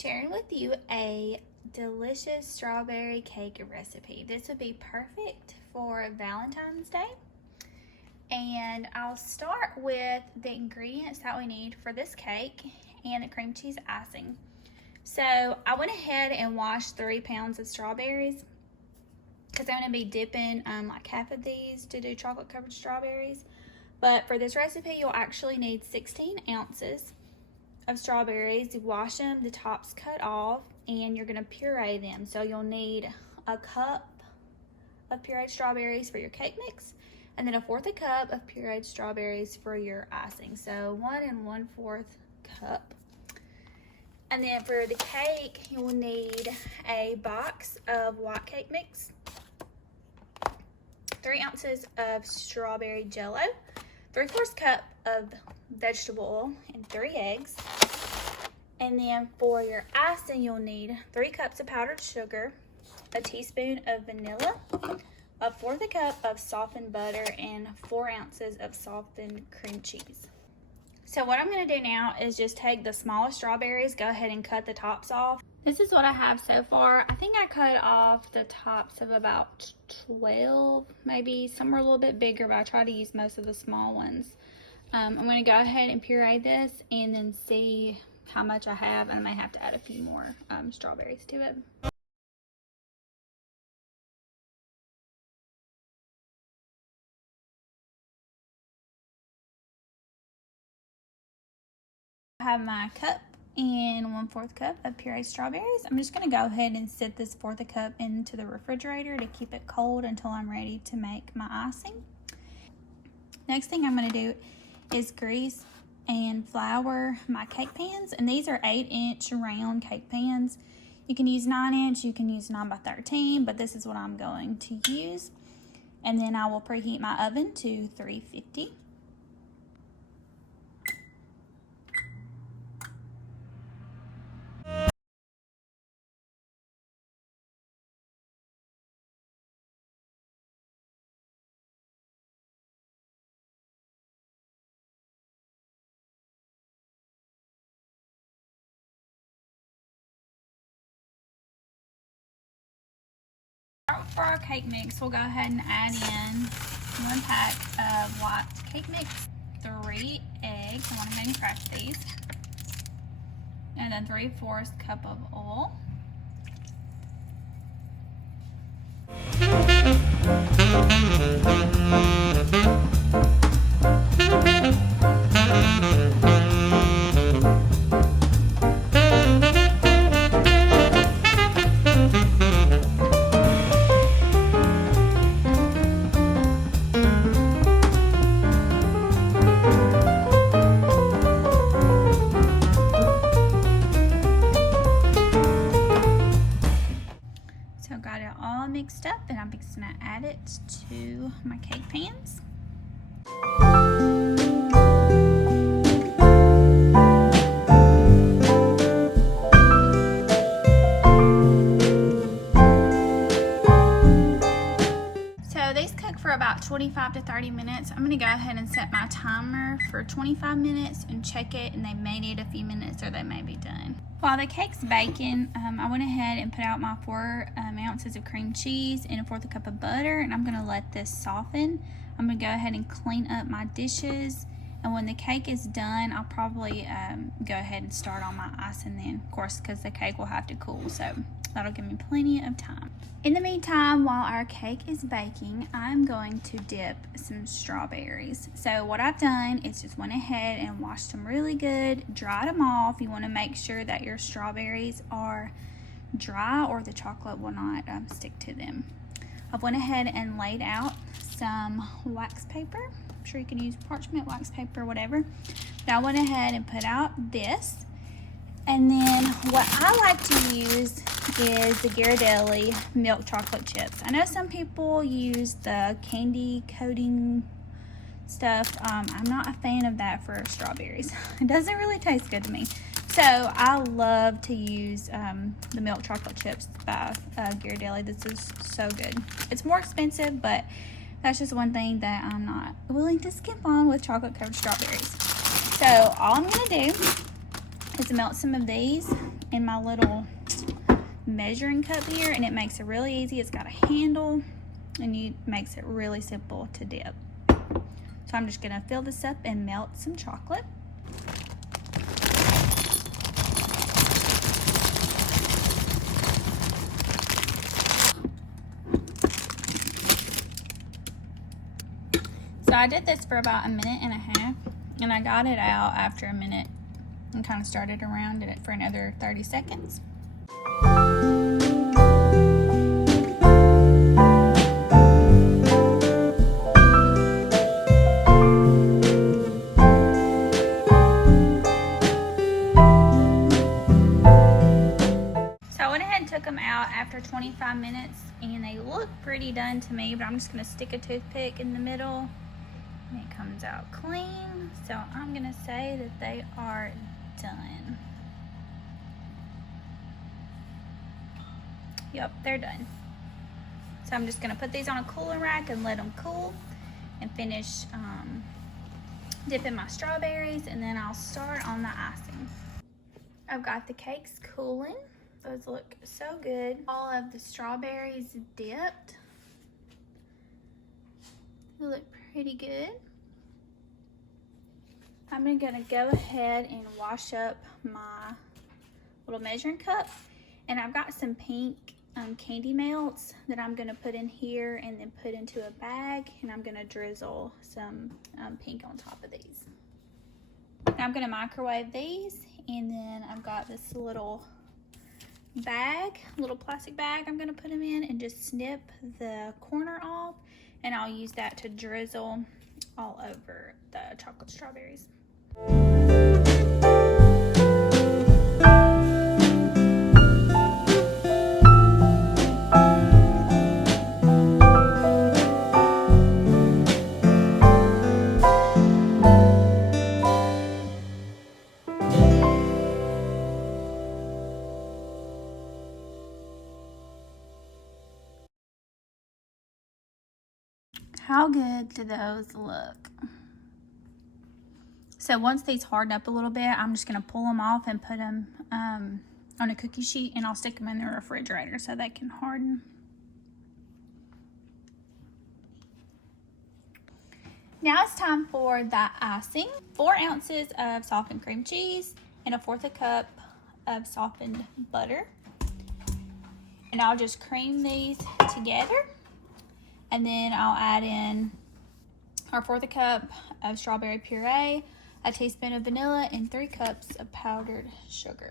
sharing with you a delicious strawberry cake recipe. This would be perfect for Valentine's Day. And I'll start with the ingredients that we need for this cake and the cream cheese icing. So I went ahead and washed 3 pounds of strawberries because I'm going to be dipping like half of these to do chocolate covered strawberries. But for this recipe, you'll actually need 16 ounces of strawberries. You wash them, the top's cut off, and you're going to puree them. So you'll need a cup of pureed strawberries for your cake mix, and then 1/4 cup of pureed strawberries for your icing. So 1 1/4 cup. And then for the cake, you'll need a box of white cake mix, 3 ounces of strawberry jello, 3/4 cup of vegetable oil, and 3 eggs. And then for your icing, you'll need 3 cups of powdered sugar, a teaspoon of vanilla, 1/4 cup of softened butter, and 4 ounces of softened cream cheese. So what I'm going to do now is just take the smallest strawberries, go ahead and cut the tops off. This is what I have so far. I think I cut off the tops of about 12, maybe some are a little bit bigger, but I try to use most of the small ones. I'm going to go ahead and puree this and then see how much I have, and I may have to add a few more strawberries to it. I have my cup and 1/4 cup of pureed strawberries. I'm just going to go ahead and set this 1/4 cup into the refrigerator to keep it cold until I'm ready to make my icing. Next thing I'm going to do is grease and flour my cake pans, and these are 8-inch round cake pans. You can use 9-inch, you can use 9x13, but this is what I'm going to use. And then I will preheat my oven to 350. For our cake mix, we'll go ahead and add in 1 pack of white cake mix, 3 eggs, I want to maybe crack these, and then 3/4 cup of oil. Got it all mixed up, and I'm fixing to add it to my cake pans. So these cook for about 25 to 30 minutes. I'm going to go ahead and set my timer for 25 minutes and check it, and they may need a few minutes or they may be done. While the cake's baking, I went ahead and put out my 4 ounces of cream cheese and 1/4 cup of butter, and I'm going to let this soften. I'm going to go ahead and clean up my dishes, and when the cake is done, I'll probably go ahead and start on my icing then, of course, because the cake will have to cool, so that'll give me plenty of time. In the meantime, while our cake is baking, I'm going to dip some strawberries. So what I've done is just went ahead and washed them really good, dried them off. You want to make sure that your strawberries are dry or the chocolate will not stick to them. I've went ahead and laid out some wax paper. I'm sure you can use parchment, wax paper, whatever. But I went ahead and put out this. And then what I like to use is the Ghirardelli milk chocolate chips. I know some people use the candy coating stuff. I'm not a fan of that for strawberries. It doesn't really taste good to me. So I love to use the milk chocolate chips by Ghirardelli. This is so good. It's more expensive, but that's just one thing that I'm not willing to skip on with chocolate covered strawberries. So all I'm going to do is melt some of these in my little measuring cup here, and it makes it really easy. It's got a handle, and it makes it really simple to dip. So I'm just gonna fill this up and melt some chocolate. So I did this for about 1.5 minutes, and I got it out after a minute and kind of started around it for another 30 seconds. So I went ahead and took them out after 25 minutes, and they look pretty done to me, but I'm just gonna stick a toothpick in the middle. And it comes out clean, so I'm gonna say that they are done. Yep, they're done. So I'm just gonna put these on a cooling rack and let them cool, and finish dipping my strawberries, and then I'll start on the icing. I've got the cakes cooling. Those look so good. All of the strawberries dipped. They look pretty good. I'm gonna go ahead and wash up my little measuring cup, and I've got some pink candy melts that I'm gonna put in here and then put into a bag, and I'm gonna drizzle some pink on top of these. Now I'm gonna microwave these, and then I've got this little bag, little plastic bag I'm gonna put them in, and just snip the corner off, and I'll use that to drizzle all over the chocolate strawberries. How good do those look? So once these harden up a little bit, I'm just gonna pull them off and put them on a cookie sheet, and I'll stick them in the refrigerator so they can harden. Now it's time for the icing. 4 ounces of softened cream cheese and 1/4 cup of softened butter. And I'll just cream these together. And then I'll add in our 1/4 cup of strawberry puree, a teaspoon of vanilla, and 3 cups of powdered sugar.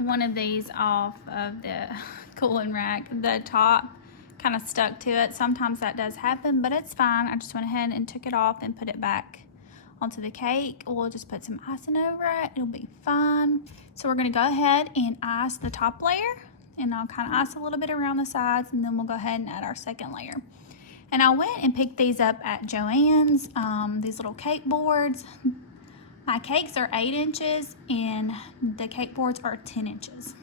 One of these off of the cooling rack, the top kind of stuck to it. Sometimes that does happen, but it's fine. I just went ahead and took it off and put it back onto the cake. We'll just put some icing over it. It'll be fine. So we're gonna go ahead and ice the top layer, and I'll kind of ice a little bit around the sides, and then we'll go ahead and add our second layer. And I went and picked these up at Joann's, these little cake boards. My cakes are 8 inches and the cake boards are 10 inches.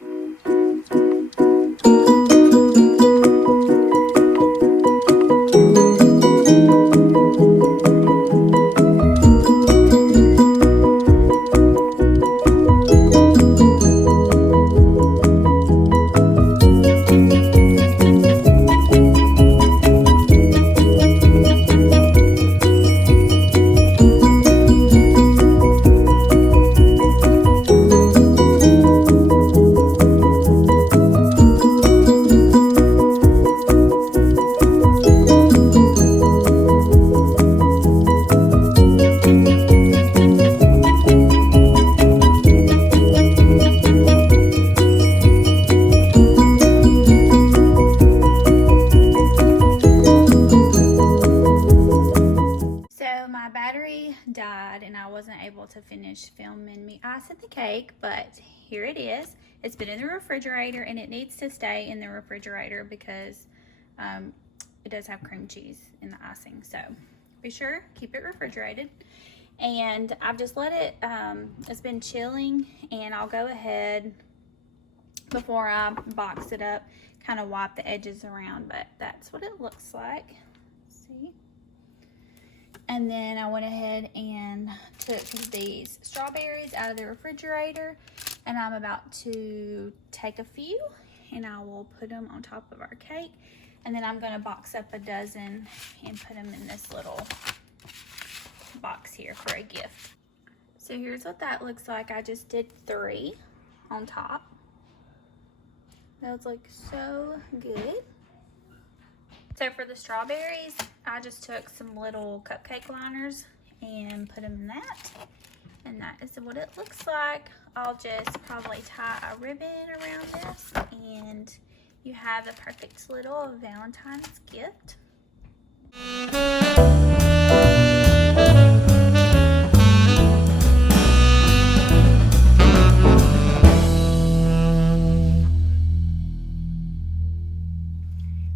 wasn't able to finish filming me icing the cake, but here it is. It's been in the refrigerator, and it needs to stay in the refrigerator because it does have cream cheese in the icing. So be sure, keep it refrigerated. And I've just let it, it's been chilling, and I'll go ahead before I box it up, kind of wipe the edges around, but that's what it looks like. See? And then I went ahead and took these strawberries out of the refrigerator, and I'm about to take a few and I will put them on top of our cake. And then I'm gonna box up a dozen and put them in this little box here for a gift. So here's what that looks like. I just did 3 on top. Those look so good. So for the strawberries, I just took some little cupcake liners and put them in that. And that is what it looks like. I'll just probably tie a ribbon around this, and you have a perfect little Valentine's gift.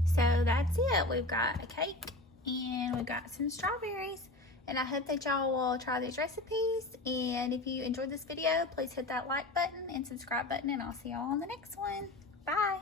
So that's it. We've got a cake and we've got some strawberries. And I hope that y'all will try these recipes. And if you enjoyed this video, please hit that like button and subscribe button, and I'll see y'all on the next one. Bye.